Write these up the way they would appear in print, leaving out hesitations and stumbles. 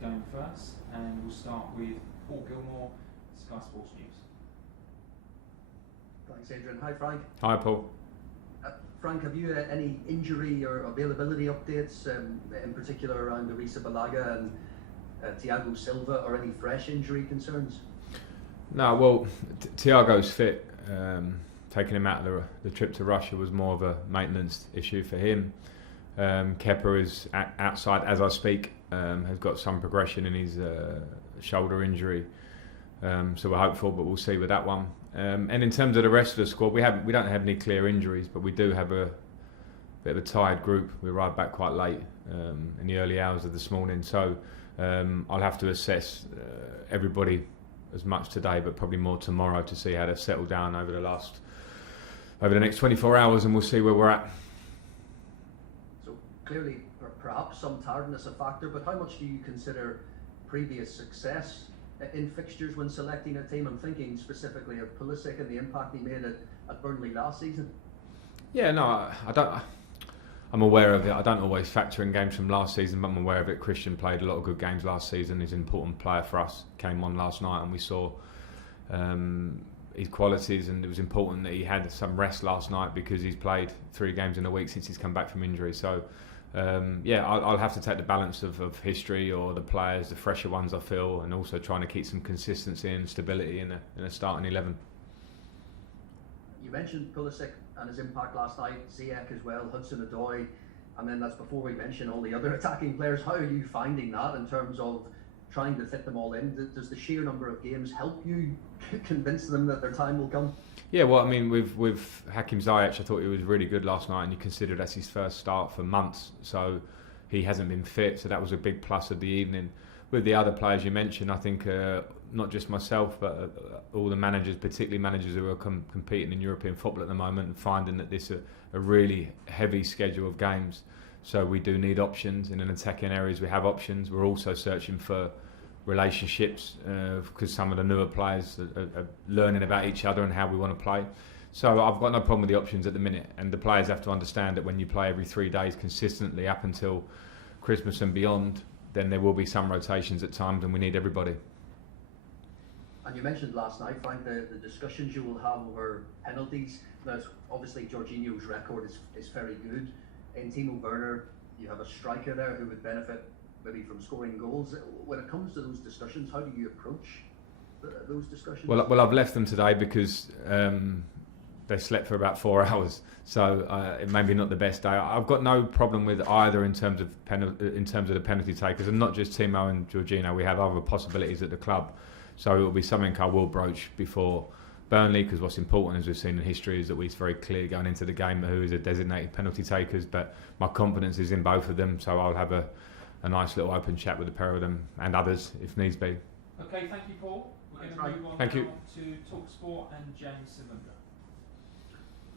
going first, and we'll start with Paul Gilmore, Sky Sports News. Thanks, Adrian. Hi, Frank. Hi, Paul. Frank, have you any injury or availability updates, in particular around Arisa Balaga and Thiago Silva, or any fresh injury concerns? No, well, Thiago's fit. Taking him out of the trip to Russia was more of a maintenance issue for him. Kepa is outside as I speak, has got some progression in his shoulder injury. So we're hopeful, but we'll see with that one. And in terms of the rest of the squad, we don't have any clear injuries, but we do have a bit of a tired group. We arrived back quite late in the early hours of this morning, so I'll have to assess everybody as much today, but probably more tomorrow, to see how they've settled down over the next 24 hours, and we'll see where we're at. So clearly, perhaps some tiredness a factor, but how much do you consider previous success in fixtures when selecting a team? I'm thinking specifically of Pulisic and the impact he made at Burnley last season. Yeah, no, I don't. I'm aware of it. I don't always factor in games from last season, but I'm aware of it. Christian played a lot of good games last season. He's an important player for us. Came on last night and we saw his qualities, and it was important that he had some rest last night because he's played 3 games in a week since he's come back from injury. So I'll have to take the balance of history or the players, the fresher ones I feel, and also trying to keep some consistency and stability in a starting 11. You mentioned Pulisic and his impact last night, Ziyech as well, Hudson-Odoi, and then that's before we mention all the other attacking players. How are you finding that in terms of trying to fit them all in? Does the sheer number of games help you convince them that their time will come? Yeah, well, I mean, with Hakim Ziyech, I thought he was really good last night, and you consider that's his first start for months, so he hasn't been fit, so that was a big plus of the evening. With the other players you mentioned, I think not just myself, but all the managers, particularly managers who are competing in European football at the moment, and finding that this is a really heavy schedule of games. So we do need options. In an attacking areas, we have options. We're also searching for relationships because some of the newer players are learning about each other and how we want to play. So I've got no problem with the options at the minute, and the players have to understand that when you play every 3 days consistently up until Christmas and beyond, then there will be some rotations at times, and we need everybody. And you mentioned last night, Frank, the discussions you will have over penalties. Now, obviously Jorginho's record is very good. In Timo Werner, you have a striker there who would benefit maybe from scoring goals. When it comes to those discussions, how do you approach those discussions? Well, I've left them today because they slept for about 4 hours, so it may be not the best day. I've got no problem with either in terms of the penalty takers, and not just Timo and Jorginho. We have other possibilities at the club, so it will be something I will broach before Burnley, because what's important, as we've seen in history, is that we're very clear going into the game who is a designated penalty takers. But my confidence is in both of them, so I'll have a nice little open chat with the pair of them and others if needs be. Okay, thank you, Paul. We're going to move on Thank now you. to Talk Sport and James Simonda.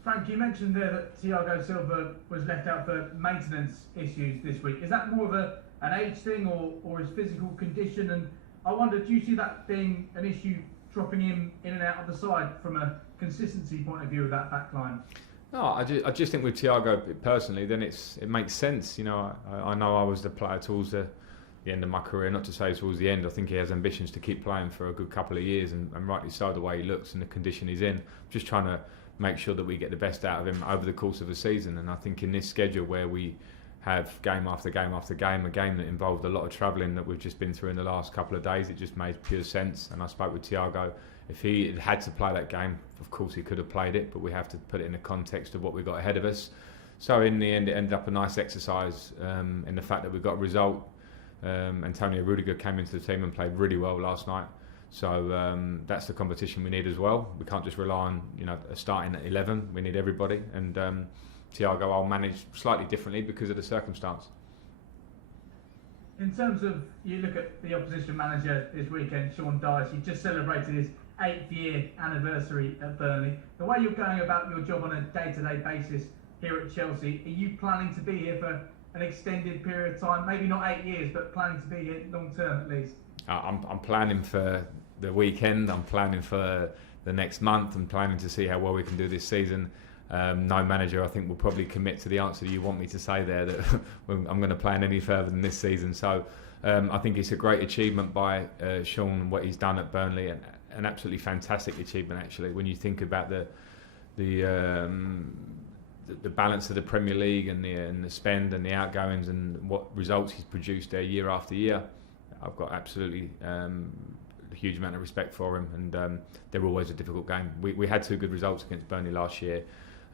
Frank, you mentioned there that Thiago Silva was left out for maintenance issues this week. Is that more of an age thing or his physical condition? And I wonder, do you see that being an issue, dropping him in and out of the side from a consistency point of view of that back line? No, I just think with Thiago personally, then it makes sense. You know, I know I was the player towards the end of my career, not to say towards the end. I think he has ambitions to keep playing for a good couple of years, and rightly so, the way he looks and the condition he's in. Just trying to make sure that we get the best out of him over the course of a season. And I think in this schedule where we have game after game after game, a game that involved a lot of travelling that we've just been through in the last couple of days, it just made pure sense. And I spoke with Thiago. If he had to play that game, of course he could have played it, but we have to put it in the context of what we've got ahead of us. So in the end, it ended up a nice exercise in the fact that we got a result. Antonio Rudiger came into the team and played really well last night. So that's the competition we need as well. We can't just rely on starting at 11. We need everybody. And Thiago, I'll manage slightly differently because of the circumstance. In terms of, you look at the opposition manager this weekend, Sean Dyche, he just celebrated his 8th year anniversary at Burnley. The way you're going about your job on a day-to-day basis here at Chelsea, are you planning to be here for an extended period of time? Maybe not 8 years, but planning to be here long term at least? I'm planning for the weekend. I'm planning for the next month. I'm planning to see how well we can do this season. No manager, I think, will probably commit to the answer that you want me to say there, that I'm going to plan any further than this season. So I think it's a great achievement by Sean and what he's done at Burnley, and an absolutely fantastic achievement actually when you think about the balance of the Premier League and the spend and the outgoings and what results he's produced there year after year. I've got absolutely a huge amount of respect for him, and they're always a difficult game. We had 2 good results against Burnley last year,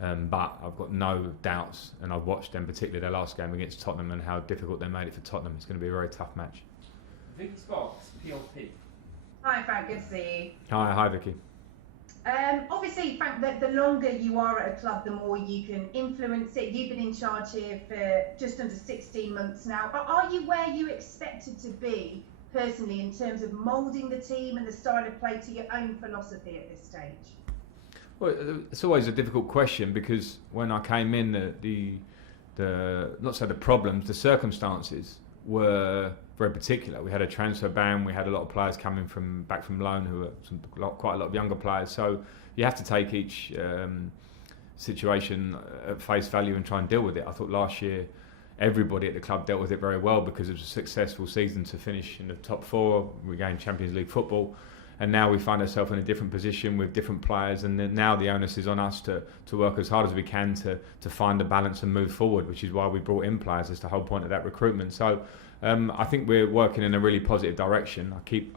but I've got no doubts, and I've watched them, particularly their last game against Tottenham, and how difficult they made it for Tottenham. It's going to be a very tough match. Vicky Sparks, PLP. Hi Frank, good to see you. Hi Vicky. Obviously, Frank, the longer you are at a club, the more you can influence it. You've been in charge here for just under 16 months now. Are you where you expected to be personally in terms of moulding the team and the style of play to your own philosophy at this stage? Well, it's always a difficult question, because when I came in, the not so the problems, the circumstances were very particular. We had a transfer ban. We had a lot of players coming back from loan, who were quite a lot of younger players. So you have to take each situation at face value and try and deal with it. I thought last year everybody at the club dealt with it very well, because it was a successful season to finish in the top 4. We gained Champions League football, and now we find ourselves in a different position with different players, and now the onus is on us to work as hard as we can to find the balance and move forward, which is why we brought in players. That's the whole point of that recruitment. So I think we're working in a really positive direction. I keep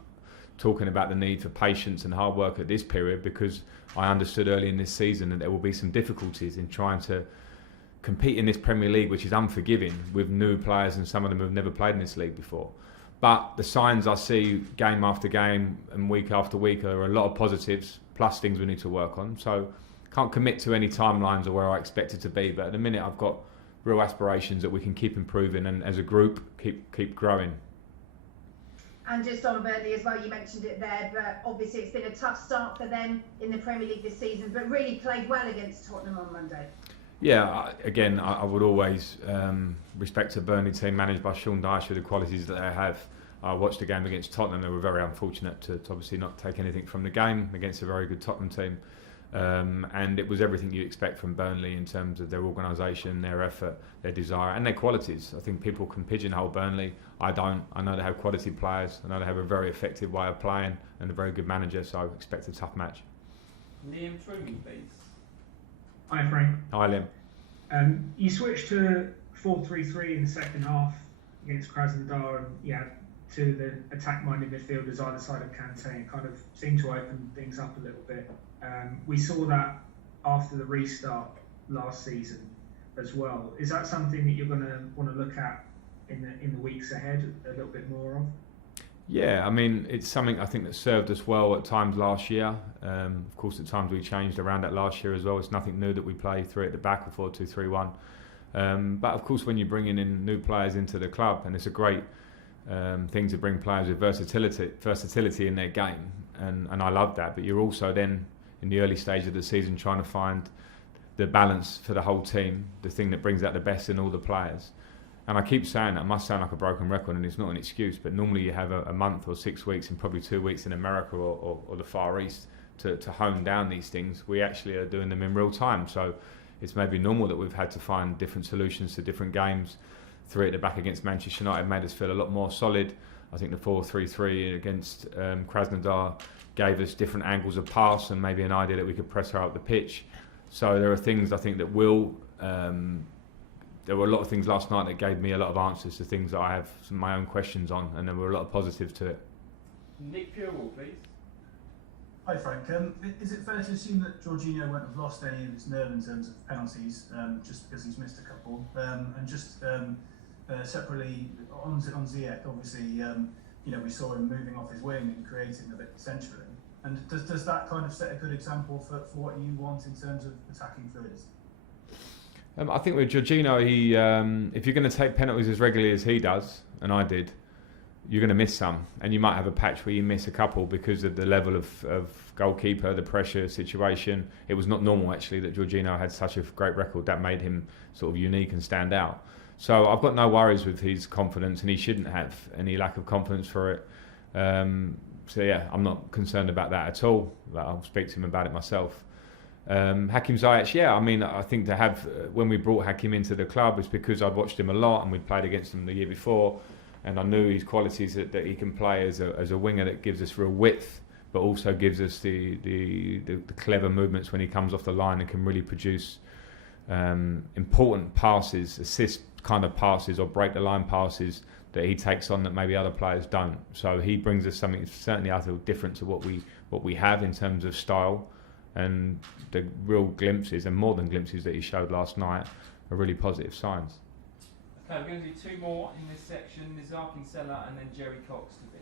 talking about the need for patience and hard work at this period, because I understood early in this season that there will be some difficulties in trying to compete in this Premier League, which is unforgiving, with new players, and some of them have never played in this league before. But the signs I see game after game and week after week are a lot of positives, plus things we need to work on. So can't commit to any timelines or where I expect it to be, but at the minute I've got real aspirations that we can keep improving, and as a group keep growing. And just on Burnley as well, you mentioned it there, but obviously it's been a tough start for them in the Premier League this season, but really played well against Tottenham on Monday. Yeah, again, I would always respect a Burnley team managed by Sean Dyche with the qualities that they have. I watched the game against Tottenham. They were very unfortunate to obviously not take anything from the game against a very good Tottenham team. And it was everything you expect from Burnley in terms of their organisation, their effort, their desire and their qualities. I think people can pigeonhole Burnley. I don't. I know they have quality players. I know they have a very effective way of playing and a very good manager, so I expect a tough match. Liam Truman, please. Hi Frank. Hi Liam. You switched to 4-3-3 in the second half against Krasnodar, and to the attack-minded midfielders either side of Kante, and kind of seemed to open things up a little bit. We saw that after the restart last season as well. Is that something that you're going to want to look at in the weeks ahead a little bit more of? Yeah, I mean, it's something I think that served us well at times last year. Of course, at times we changed around that last year as well. It's nothing new that we play 3 at the back or 4-2-3-1. But of course, when you're bringing in new players into the club, and it's a great thing to bring players with versatility in their game, and I love that. But you're also then in the early stage of the season trying to find the balance for the whole team, the thing that brings out the best in all the players. And I keep saying that, it must sound like a broken record, and it's not an excuse, but normally you have a month or 6 weeks and probably 2 weeks in America or the Far East to hone down these things. We actually are doing them in real time, so it's maybe normal that we've had to find different solutions to different games. 3 at the back against Manchester United made us feel a lot more solid. I think the 4-3-3 against Krasnodar gave us different angles of pass and maybe an idea that we could press her up the pitch. So there are things I think that will... there were a lot of things last night that gave me a lot of answers to things that I have my own questions on, and there were a lot of positives to it. Nick Purewell, please. Hi Frank, is it fair to assume that Jorginho won't have lost any of his nerve in terms of penalties, just because he's missed a couple? And just separately on Ziyech, obviously, we saw him moving off his wing and creating a bit centrally. And does that kind of set a good example for what you want in terms of attacking threes? I think with Jorginho, he, if you're going to take penalties as regularly as he does, and I did, you're going to miss some, and you might have a patch where you miss a couple because of the level of goalkeeper, the pressure situation. It was not normal actually that Jorginho had such a great record. That made him sort of unique and stand out. So I've got no worries with his confidence, and he shouldn't have any lack of confidence for it. So yeah, I'm not concerned about that at all. I'll speak to him about it myself. Hakim Ziyech, yeah, I mean, I think to have when we brought Hakim into the club, it's because I'd watched him a lot and we'd played against him the year before. and I knew his qualities that he can play as a winger that gives us real width, but also gives us the clever movements when he comes off the line and can really produce important passes, assist kind of passes or break the line passes that he takes on that maybe other players don't. So he brings us something certainly I feel different to what we have in terms of style, and the real glimpses, and more than glimpses, that he showed last night are really positive signs. Okay, we're going to do two more in this section. There's Hakim Ziyech and then Jerry Cox to pitch.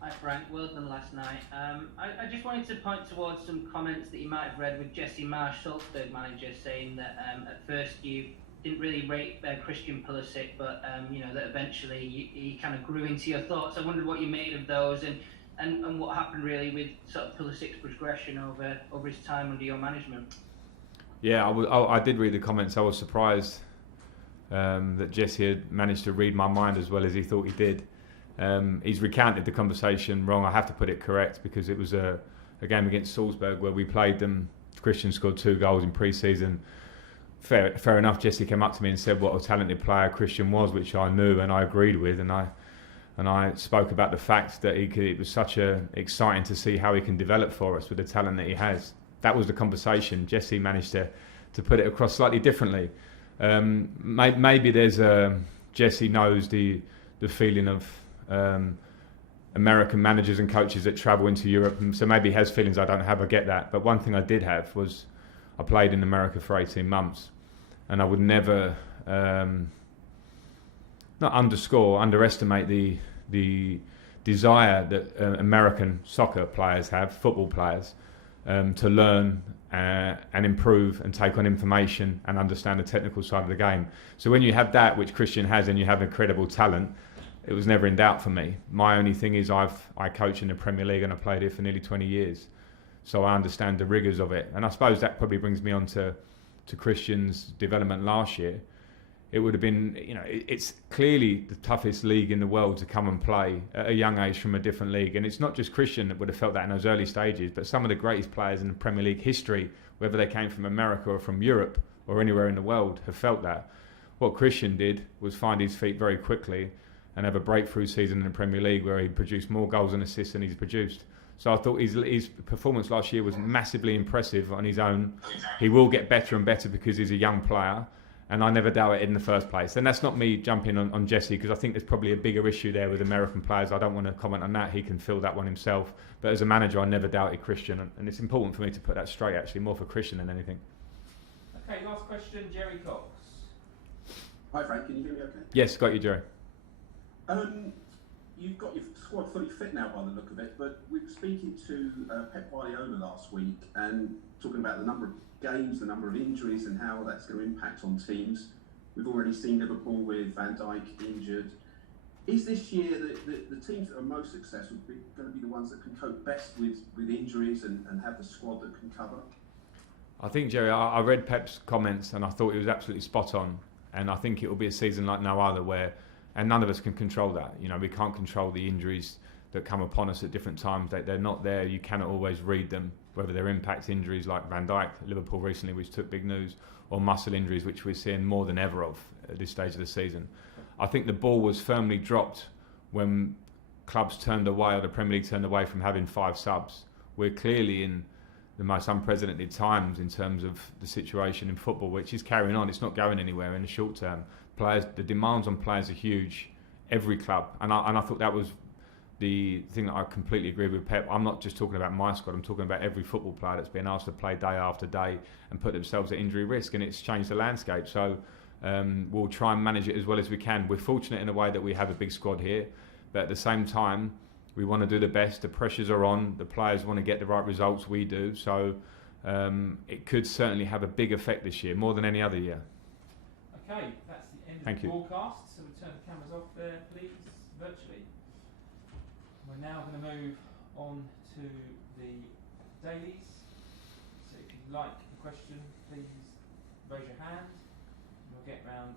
Hi Frank, well done last night. I just wanted to point towards some comments that you might have read with Jesse Marsh, Salzburg manager, saying that at first you didn't really rate Christian Pulisic, but that eventually you kind of grew into your thoughts. I wondered what you made of those and what happened really with sort of Pulisic's progression over his time under your management. Yeah, I did read the comments. I was surprised that Jesse had managed to read my mind as well as he thought he did. He's recounted the conversation wrong. I have to put it correct, because it was a game against Salzburg where we played them. Christian scored 2 goals in pre-season. Fair enough, Jesse came up to me and said what a talented player Christian was, which I knew and I agreed with, and I spoke about the fact that it was such exciting to see how he can develop for us with the talent that he has. That was the conversation. Jesse managed to put it across slightly differently. Maybe there's Jesse knows the feeling of American managers and coaches that travel into Europe, and so maybe he has feelings I don't have. I get that, but one thing I did have was I played in America for 18 months, and I would never not underestimate the desire that American soccer players have, football players, to learn and improve and take on information and understand the technical side of the game. So when you have that, which Christian has, and you have incredible talent, it was never in doubt for me. My only thing is I coach in the Premier League and I played here for nearly 20 years. So I understand the rigours of it. And I suppose that probably brings me on to Christian's development last year. It would have been, it's clearly the toughest league in the world to come and play at a young age from a different league. And it's not just Christian that would have felt that in those early stages, but some of the greatest players in the Premier League history, whether they came from America or from Europe or anywhere in the world, have felt that. What Christian did was find his feet very quickly and have a breakthrough season in the Premier League where he produced more goals and assists than he's produced. So I thought his performance last year was massively impressive on his own. He will get better and better because he's a young player, and I never doubted it in the first place. And that's not me jumping on Jesse, because I think there's probably a bigger issue there with American players. I don't want to comment on that. He can feel that one himself. But as a manager, I never doubted Christian, and it's important for me to put that straight, actually, more for Christian than anything. Okay, last question, Jerry Cox. Hi Frank, can you hear me okay? Yes, got you, Jerry. You've got your squad fully fit now by the look of it, but we were speaking to Pep Guardiola last week and talking about the number of games, the number of injuries and how that's going to impact on teams. We've already seen Liverpool with Van Dijk injured. Is this year the teams that are most successful going to be the ones that can cope best with injuries and have the squad that can cover? I think, Jerry, I read Pep's comments and I thought he was absolutely spot on. And I think it will be a season like no other where, and none of us can control that. We can't control the injuries that come upon us at different times. They're not there. You cannot always read them, whether they're impact injuries like Van Dijk, Liverpool recently, which took big news, or muscle injuries, which we're seeing more than ever of at this stage of the season. I think the ball was firmly dropped when clubs turned away, or the Premier League turned away from having 5 subs. We're clearly in the most unprecedented times in terms of the situation in football, which is carrying on. It's not going anywhere in the short term. The demands on players are huge, every club, and I thought that was the thing that I completely agree with Pep. I'm not just talking about my squad, I'm talking about every football player that's being asked to play day after day and put themselves at injury risk, and it's changed the landscape. So we'll try and manage it as well as we can. We're fortunate in a way that we have a big squad here, but at the same time we want to do the best. The pressures are on, the players want to get the right results, we do. So it could certainly have a big effect this year, more than any other year. Okay, that's the end of Thank the you. broadcast. So we turn the cameras off there, please, virtually. We're now going to move on to the dailies. So if you like the question, please raise your hand. We'll get round